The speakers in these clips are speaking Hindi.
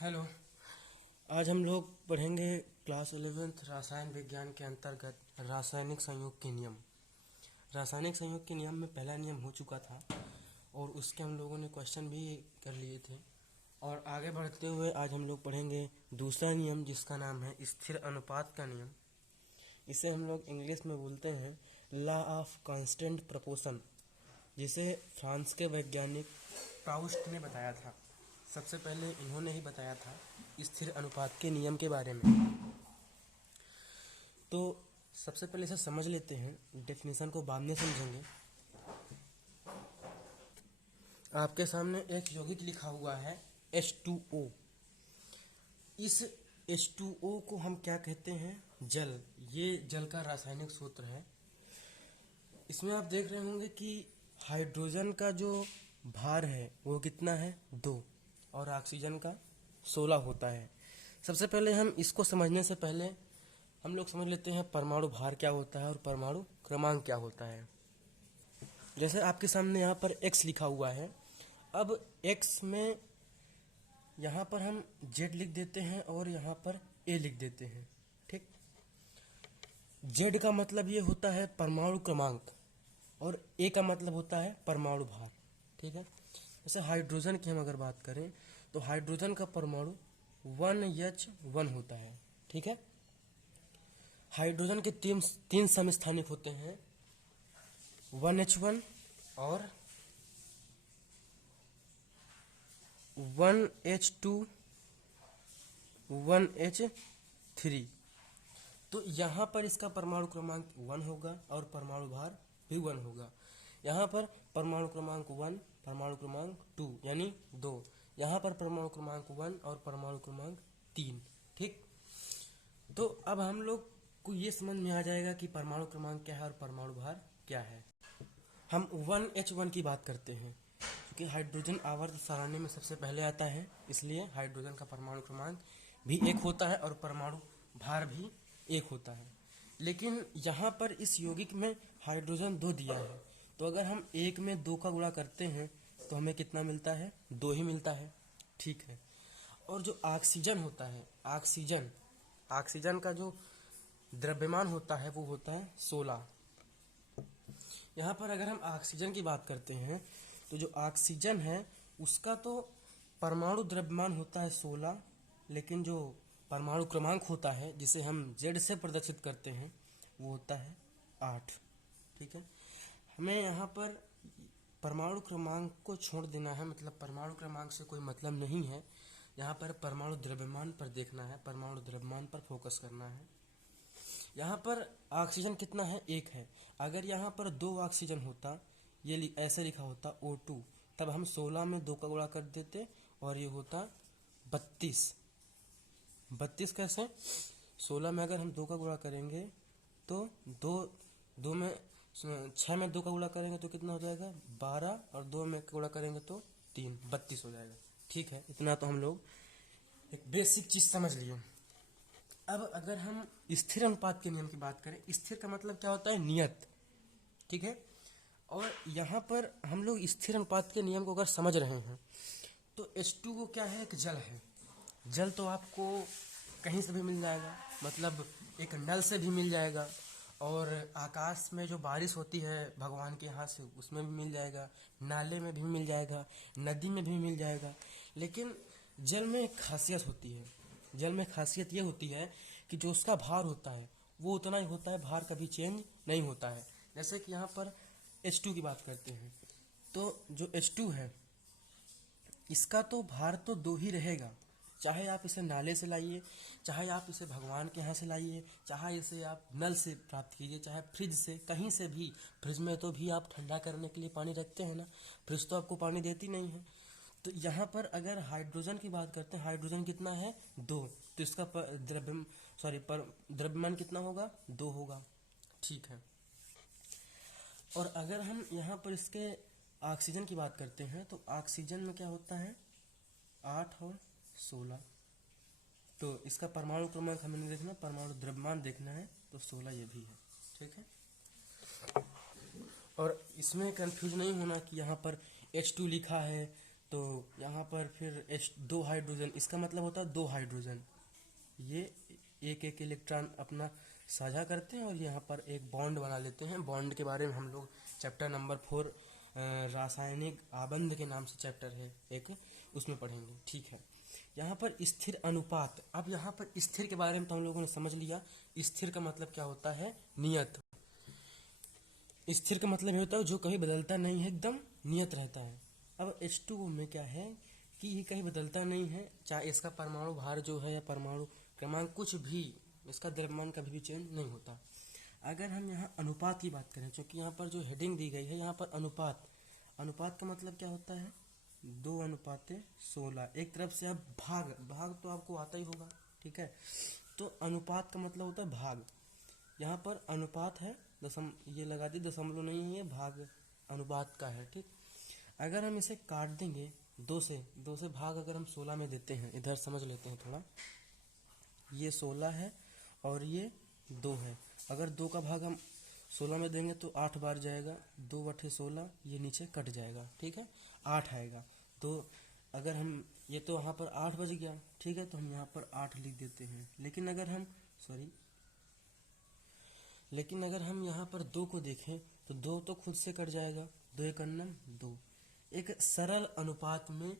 हेलो। आज हम लोग पढ़ेंगे क्लास 11th रसायन विज्ञान के अंतर्गत रासायनिक संयोग के नियम। रासायनिक संयोग के नियम में पहला नियम हो चुका था और उसके हम लोगों ने क्वेश्चन भी कर लिए थे। और आगे बढ़ते हुए आज हम लोग पढ़ेंगे दूसरा नियम, जिसका नाम है स्थिर अनुपात का नियम। इसे हम लोग इंग्लिश में बोलते हैं लॉ ऑफ कांस्टेंट प्रपोर्शन, जिसे फ्रांस के वैज्ञानिक प्राउस्ट ने बताया था। सबसे पहले इन्होंने ही बताया था स्थिर अनुपात के नियम के बारे में। तो सबसे पहले इसे समझ लेते हैं, डेफिनेशन को बाद में समझेंगे। आपके सामने एक यौगिक लिखा हुआ है H2O। इस H2O को हम क्या कहते हैं? जल। ये जल का रासायनिक सूत्र है। इसमें आप देख रहे होंगे कि हाइड्रोजन का जो भार है वो कितना है? 2, और ऑक्सीजन का 16 होता है। सबसे पहले हम इसको समझने से पहले हम लोग समझ लेते हैं परमाणु भार क्या होता है और परमाणु क्रमांक क्या होता है। जैसे आपके सामने यहाँ पर X लिखा हुआ है। अब X में यहाँ पर हम Z लिख देते हैं और यहाँ पर A लिख देते हैं। ठीक। Z का मतलब ये होता है परमाणु क्रमांक और A का मतलब होता है परमाणु भार। ठीक है। जैसे हाइड्रोजन की हम अगर बात करें तो हाइड्रोजन का परमाणु 1H1 होता है। ठीक है। हाइड्रोजन के तीन समस्थानिक होते हैं, 1H1 और 1H2, 1H3। तो यहाँ पर इसका परमाणु क्रमांक 1 होगा और परमाणु भार भी 1 होगा। यहाँ पर परमाणु क्रमांक 1, परमाणु क्रमांक 2 यानी 2। यहाँ पर परमाणु क्रमांक 1 और परमाणु क्रमांक 3। ठीक। तो अब हम लोग को ये समझ में आ जाएगा कि परमाणु क्रमांक क्या है और परमाणु भार क्या है। हम 1H1 की बात करते हैं क्योंकि हाइड्रोजन आवर्त सारणी में सबसे पहले आता है, इसलिए हाइड्रोजन का परमाणु क्रमांक भी 1 होता है और परमाणु भार भी 1 होता है। लेकिन यहाँ पर इस यौगिक में हाइड्रोजन 2 दिया है, तो अगर हम 1 में 2 का गुणा करते हैं तो हमें कितना मिलता है? 2 ही मिलता है। ठीक है। और जो ऑक्सीजन होता है, ऑक्सीजन का जो द्रव्यमान होता है वो होता है 16। यहाँ पर अगर हम ऑक्सीजन की बात करते हैं तो जो ऑक्सीजन है उसका तो परमाणु द्रव्यमान होता है 16, लेकिन जो परमाणु क्रमांक होता है जिसे हम Z से प्रदर्शित करते हैं वो होता है 8। ठीक है। हमें यहाँ पर परमाणु क्रमांक को छोड़ देना है, मतलब परमाणु क्रमांक से कोई मतलब नहीं है। यहाँ पर परमाणु द्रव्यमान पर देखना है, परमाणु द्रव्यमान पर फोकस करना है। यहाँ पर ऑक्सीजन कितना है? 1 है। अगर यहाँ पर 2 ऑक्सीजन होता, ये ऐसे लिखा होता O2, तब हम 16 में 2 का गुणा कर देते और ये होता 32। 32 कैसे? 16 में अगर हम 2 का गुणा करेंगे तो 2 में 6 में 2 का गुणा करेंगे तो कितना हो जाएगा? 12, और 2 में गुणा करेंगे तो 3, 32 हो जाएगा। ठीक है। इतना तो हम लोग एक बेसिक चीज समझ लिए। अब अगर हम स्थिर अनुपात के नियम की बात करें, स्थिर का मतलब क्या होता है? नियत। ठीक है। और यहाँ पर हम लोग स्थिर अनुपात के नियम को अगर समझ रहे हैं तो H2O क्या है? एक जल है। जल तो आपको कहीं से भी मिल जाएगा, मतलब एक नल से भी मिल जाएगा, और आकाश में जो बारिश होती है भगवान के यहाँ से उसमें भी मिल जाएगा, नाले में भी मिल जाएगा, नदी में भी मिल जाएगा। लेकिन जल में एक खासियत होती है। जल में खासियत ये होती है कि जो उसका भार होता है वो उतना ही होता है, भार कभी चेंज नहीं होता है। जैसे कि यहाँ पर H2 की बात करते हैं तो जो H2 है इसका तो भार तो 2 ही रहेगा, चाहे आप इसे नाले से लाइए, चाहे आप इसे भगवान के यहाँ से लाइए, चाहे इसे आप नल से प्राप्त कीजिए, चाहे फ्रिज से, कहीं से भी। फ्रिज में तो भी आप ठंडा करने के लिए पानी रखते हैं ना, फ्रिज तो आपको पानी देती नहीं है। तो यहाँ पर अगर हाइड्रोजन की बात करते हैं, हाइड्रोजन कितना है? 2, तो इसका द्रव्यमान कितना होगा? 2 होगा। ठीक है। और अगर हम यहाँ पर इसके ऑक्सीजन की बात करते हैं तो ऑक्सीजन में क्या होता है? 8 और 16। तो इसका परमाणु क्रमांक हमें नहीं देखना, परमाणु द्रव्यमान देखना है, तो 16 ये भी है। ठीक है। और इसमें कंफ्यूज नहीं होना कि यहाँ पर H2 लिखा है तो यहाँ पर फिर दो हाइड्रोजन, इसका मतलब होता है दो हाइड्रोजन, ये एक एक इलेक्ट्रॉन अपना साझा करते हैं और यहाँ पर एक बॉन्ड बना लेते हैं। बॉन्ड के बारे में हम लोग चैप्टर नंबर 4 रासायनिक आबंध के नाम से चैप्टर है एक, उसमें पढ़ेंगे। ठीक है, यहाँ पर स्थिर अनुपात। अब यहाँ पर स्थिर के बारे में तो हम लोगों ने समझ लिया। स्थिर का मतलब क्या होता है? नियत। स्थिर का मतलब ये होता है जो कभी बदलता नहीं है, एकदम नियत रहता है। अब H2O में क्या है कि ये कहीं बदलता नहीं है, चाहे इसका परमाणु भार जो है या परमाणु क्रमांक कुछ भी, इसका द्रव्यमान कभी भी चेंज नहीं होता। अगर हम यहाँ अनुपात की बात करें, क्योंकि यहाँ पर जो हेडिंग दी गई है यहाँ पर अनुपात, अनुपात का मतलब क्या होता है? 2:16। एक तरफ से अब भाग, भाग तो आपको आता ही होगा, ठीक है। तो अनुपात का मतलब होता है भाग। यहाँ पर अनुपात है, ये लगा दी, दशमलव नहीं है, ये भाग अनुपात का है, ठीक। अगर हम इसे काट देंगे दो से भाग अगर हम 16 में देते हैं, इधर समझ लेते हैं थोड़ा, ये 16 है और ये 2 है। अगर 2 का भाग हम 16 में देंगे तो 8 बार जाएगा, 2/16, ये नीचे कट जाएगा, ठीक है, 8 आएगा। तो अगर हम, ये तो यहाँ पर 8 बज गया, ठीक है, तो हम यहाँ पर 8 लिख देते हैं। लेकिन अगर हम यहाँ पर 2 को देखें तो 2 तो खुद से कट जाएगा, 2 एक 2। एक सरल अनुपात में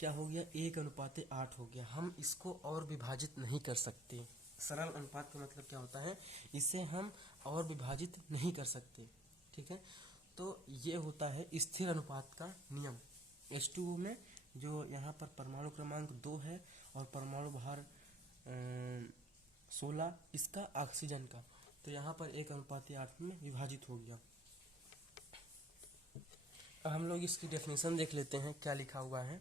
क्या हो गया? 1:8 हो गया। हम इसको और विभाजित नहीं कर सकते। सरल अनुपात का मतलब क्या होता है? इसे हम और विभाजित नहीं कर सकते, ठीक है। तो ये होता है स्थिर अनुपात का नियम। H2O में जो यहाँ पर परमाणु क्रमांक 2 है और परमाणु भार 16 इसका ऑक्सीजन का, तो यहाँ पर 1:8 में विभाजित हो गया। अब हम लोग इसकी डेफिनेशन देख लेते हैं, क्या लिखा हुआ है।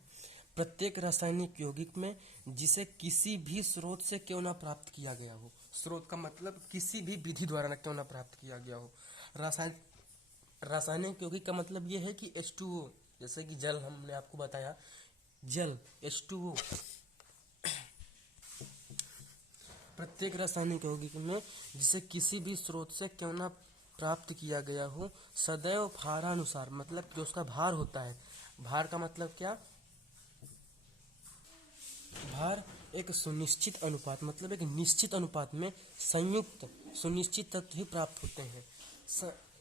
प्रत्येक रासायनिक यौगिक में जिसे किसी भी स्रोत से क्यों ना प्राप्त किया गया हो, स्रोत का मतलब किसी भी विधि द्वारा क्यों ना प्राप्त किया गया हो। रासायनिक यौगिक का मतलब ये है कि H2O, जैसे कि जल, हमने आपको बताया जल H2O। प्रत्येक रासायनिक यौगिक में जिसे किसी भी स्रोत से क्यों ना प्राप्त किया गया हो, सदैव भारानुसार, मतलब जो उसका भार होता है, भार का मतलब क्या? भार एक सुनिश्चित अनुपात, मतलब एक निश्चित अनुपात में संयुक्त सुनिश्चित तत्व ही प्राप्त होते हैं।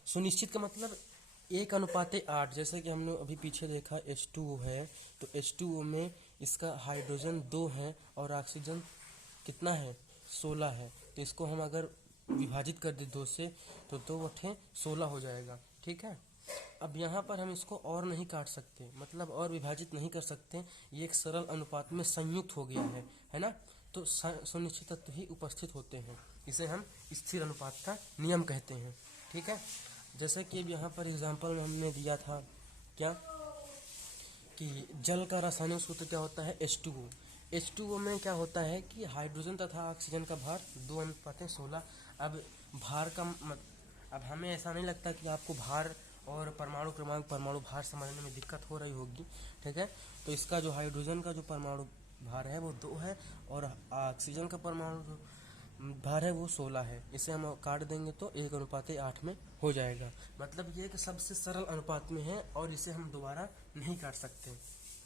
सुनिश्चित का मतलब 1:8। जैसे कि हमने अभी पीछे देखा H2O है, तो H2O में इसका हाइड्रोजन 2 है और ऑक्सीजन कितना है? 16 है। तो इसको हम अगर विभाजित कर दे 2 से, तो 2/16 हो जाएगा, ठीक है। अब यहाँ पर हम इसको और नहीं काट सकते, मतलब और विभाजित नहीं कर सकते, ये एक सरल अनुपात में संयुक्त हो गया है ना। तो सुनिश्चित तत्व ही उपस्थित होते हैं, इसे हम स्थिर अनुपात का नियम कहते हैं, ठीक है। जैसे कि यहाँ पर एग्जाम्पल में हमने दिया था क्या कि जल का रासायनिक सूत्र क्या होता है? H2O। H2O में क्या होता है कि हाइड्रोजन तथा ऑक्सीजन का भार 2:16। अब भार का अब हमें ऐसा नहीं लगता कि आपको भार और परमाणु क्रमांक, परमाणु भार समझने में दिक्कत हो रही होगी, ठीक है। तो इसका जो हाइड्रोजन का जो परमाणु भार है वो 2 है और ऑक्सीजन का परमाणु जो भार है वो 16 है। इसे हम काट देंगे तो 1:8 में हो जाएगा। मतलब ये कि सबसे सरल अनुपात में है और इसे हम दोबारा नहीं काट सकते,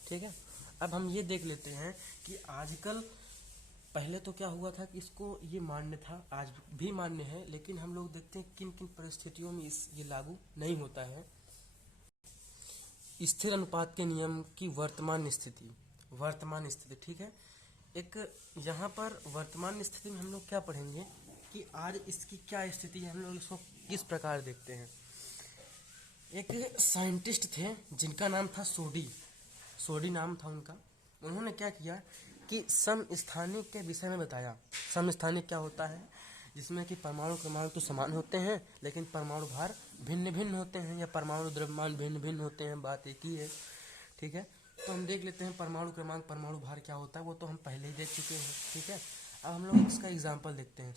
ठीक है। अब हम ये देख लेते हैं कि आजकल, पहले तो क्या हुआ था कि इसको ये मान्य था, आज भी मान्य है, लेकिन हम लोग देखते हैं किन किन परिस्थितियों में ये लागू नहीं होता है। स्थिर अनुपात के नियम की वर्तमान स्थिति, ठीक है। एक यहाँ पर वर्तमान स्थिति में हम लोग क्या पढ़ेंगे कि आज इसकी क्या स्थिति है, हम लोग इसको किस प्रकार देखते हैं। एक साइंटिस्ट थे जिनका नाम था सोडी नाम था उनका। उन्होंने क्या किया कि समस्थानिक के विषय में बताया। समस्थानिक क्या होता है? जिसमें कि परमाणु क्रमांक तो समान होते हैं लेकिन परमाणु भार भिन्न भिन्न होते हैं, या परमाणु द्रव्यमान भिन्न भिन्न होते हैं, बात एक ही है, ठीक है। तो हम देख लेते हैं परमाणु क्रमांक, परमाणु भार क्या होता है, वो तो हम पहले ही देख चुके हैं, ठीक है। अब हम लोग इसका एग्जाम्पल देखते हैं।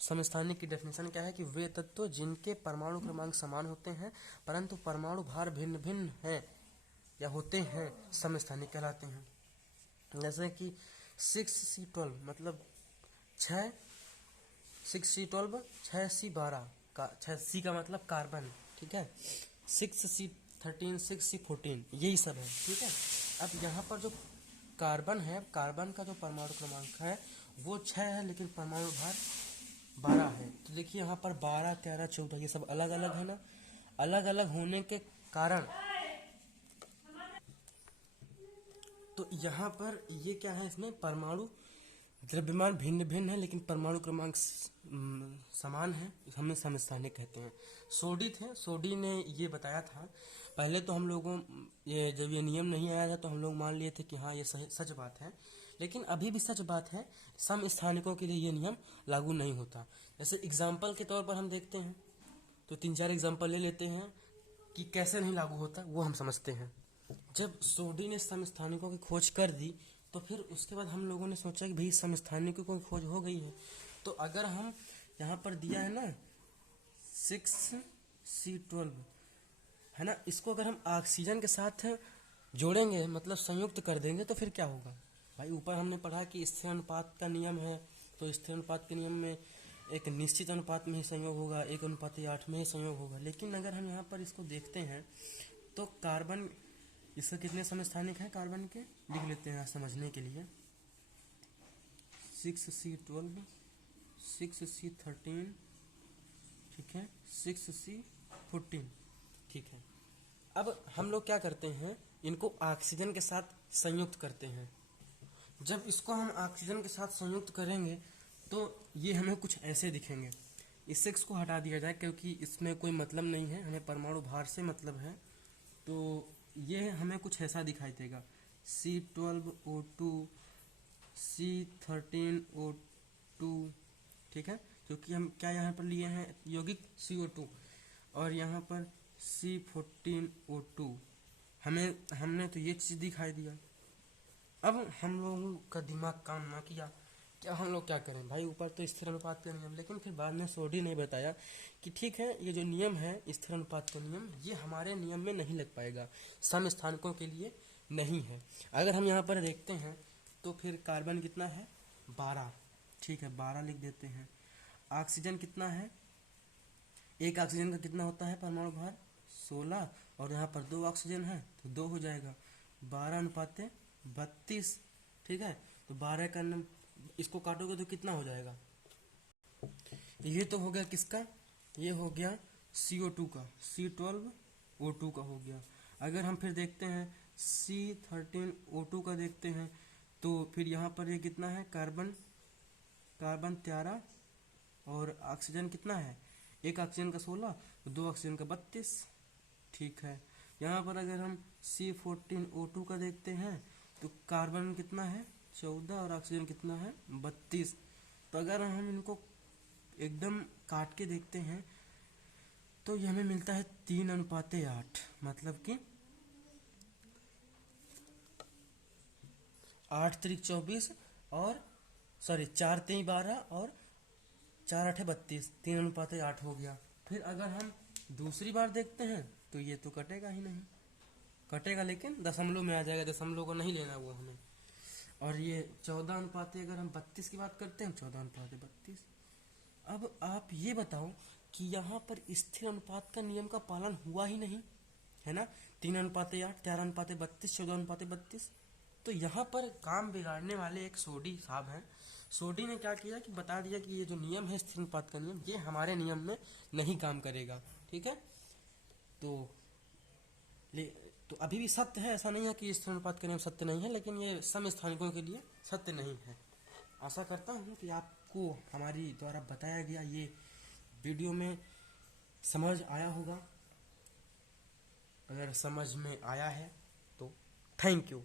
समस्थानिक की डेफिनेशन क्या है कि वे तत्व जिनके परमाणु क्रमांक समान होते हैं परंतु परमाणु भार भिन्न भिन्न है या होते हैं, समस्थानिक कहलाते हैं। जैसे कि 6C12 मतलब 6C12 6C12 का 6C का मतलब कार्बन, ठीक है। 13 6C14 यही सब है, ठीक है। अब यहाँ पर जो कार्बन है, कार्बन का जो परमाणु क्रमांक है वो 6 है, लेकिन परमाणु भार 12 है। तो देखिए यहाँ पर 12, 13, 14 ये सब अलग अलग है ना। अलग अलग होने के कारण तो यहाँ पर ये क्या है, इसमें परमाणु द्रव्यमान भिन्न भिन्न है लेकिन परमाणु क्रमांक समान है, हमें समस्थानिक कहते हैं। सोडी थे, सोडी ने ये बताया था। पहले तो हम लोगों ये जब ये नियम नहीं आया था तो हम लोग मान लिए थे कि हाँ ये सच बात है, लेकिन अभी भी सच बात है, समस्थानिकों के लिए ये नियम लागू नहीं होता। जैसे एग्जाम्पल के तौर पर हम देखते हैं तो 3-4 एग्जाम्पल ले लेते हैं कि कैसे नहीं लागू होता, वो हम समझते हैं। जब सोडी ने समस्थानिकों की खोज कर दी तो फिर उसके बाद हम लोगों ने सोचा कि भाई समस्थानिकों की खोज हो गई है, तो अगर हम यहाँ पर दिया है ना 6C12 है ना, इसको अगर हम ऑक्सीजन के साथ जोड़ेंगे मतलब संयुक्त कर देंगे तो फिर क्या होगा भाई। ऊपर हमने पढ़ा कि स्थिर अनुपात का नियम है, तो स्थिर अनुपात के नियम में एक निश्चित अनुपात में ही संयोग होगा, 1:8 में ही संयोग होगा। लेकिन अगर हम यहाँ पर इसको देखते हैं तो कार्बन, इसके कितने समस्थानिक हैं कार्बन के, लिख लेते हैं समझने के लिए। 6C12, 6C13, ठीक है, 6C14, ठीक है। अब हम लोग क्या करते हैं, इनको ऑक्सीजन के साथ संयुक्त करते हैं। जब इसको हम ऑक्सीजन के साथ संयुक्त करेंगे तो ये हमें कुछ ऐसे दिखेंगे। इस 6 को हटा दिया जाए क्योंकि इसमें कोई मतलब नहीं है, हमें परमाणु भार से मतलब है। तो ये हमें कुछ ऐसा दिखाई देगा, C12O2, C13O2, ठीक है, क्योंकि हम क्या यहाँ पर लिए हैं यौगिक CO2, और यहाँ पर C14O2, हमने तो ये चीज़ दिखाई दिया। अब हम लोगों का दिमाग काम ना किया, क्या हम लोग क्या करें भाई, ऊपर तो स्थिर अनुपात का नियम, लेकिन फिर बाद में सोडी ने बताया कि ठीक है ये जो नियम है स्थिर अनुपात का नियम, ये हमारे नियम में नहीं लग पाएगा, समस्थानिकों के लिए नहीं है। अगर हम यहाँ पर देखते हैं तो फिर कार्बन कितना है 12, ठीक है 12 लिख देते हैं। ऑक्सीजन कितना है, एक ऑक्सीजन का कितना होता है परमाणु भार 16, और यहाँ पर 2 ऑक्सीजन है तो 2 हो जाएगा, 12:32, ठीक है। तो 12 का इसको काटोगे तो कितना हो जाएगा, ये तो हो गया किसका, ये हो गया CO2 का, C12O2 का हो गया। अगर हम फिर देखते हैं C13O2 का देखते हैं तो फिर यहाँ पर ये कितना है, कार्बन 13, और ऑक्सीजन कितना है, एक ऑक्सीजन का 16, 2 ऑक्सीजन का 32, ठीक है। यहाँ पर अगर हम C14O2 का देखते हैं तो कार्बन कितना है 14 और ऑक्सीजन कितना है 32। तो अगर हम इनको एकदम काट के देखते हैं तो ये हमें मिलता है 3:8, मतलब कि 8 त्रिक 24 और 4 3 12 और 4 8 32, 3:8 हो गया। फिर अगर हम दूसरी बार देखते हैं तो ये तो कटेगा ही नहीं, कटेगा लेकिन दशमलव में आ जाएगा, दशमलव को नहीं लेना वो हमें। और ये 14:, अगर हम 32 की बात करते हैं 14:32। अब आप ये बताओ कि यहाँ पर स्थिर अनुपात का नियम का पालन हुआ ही नहीं है ना, 3:8, 13:32, 14:32। तो यहाँ पर काम बिगाड़ने वाले एक सोडी साहब हैं। सोडी ने क्या किया कि बता दिया कि ये जो नियम है स्थिर अनुपात का नियम, ये हमारे नियम में नहीं काम करेगा, ठीक है। तो अभी भी सत्य है, ऐसा नहीं है कि स्थिर अनुपात का नियम सत्य नहीं है, लेकिन ये समस्थानिकों के लिए सत्य नहीं है। आशा करता हूँ कि आपको हमारी द्वारा बताया गया ये वीडियो में समझ आया होगा। अगर समझ में आया है तो थैंक यू।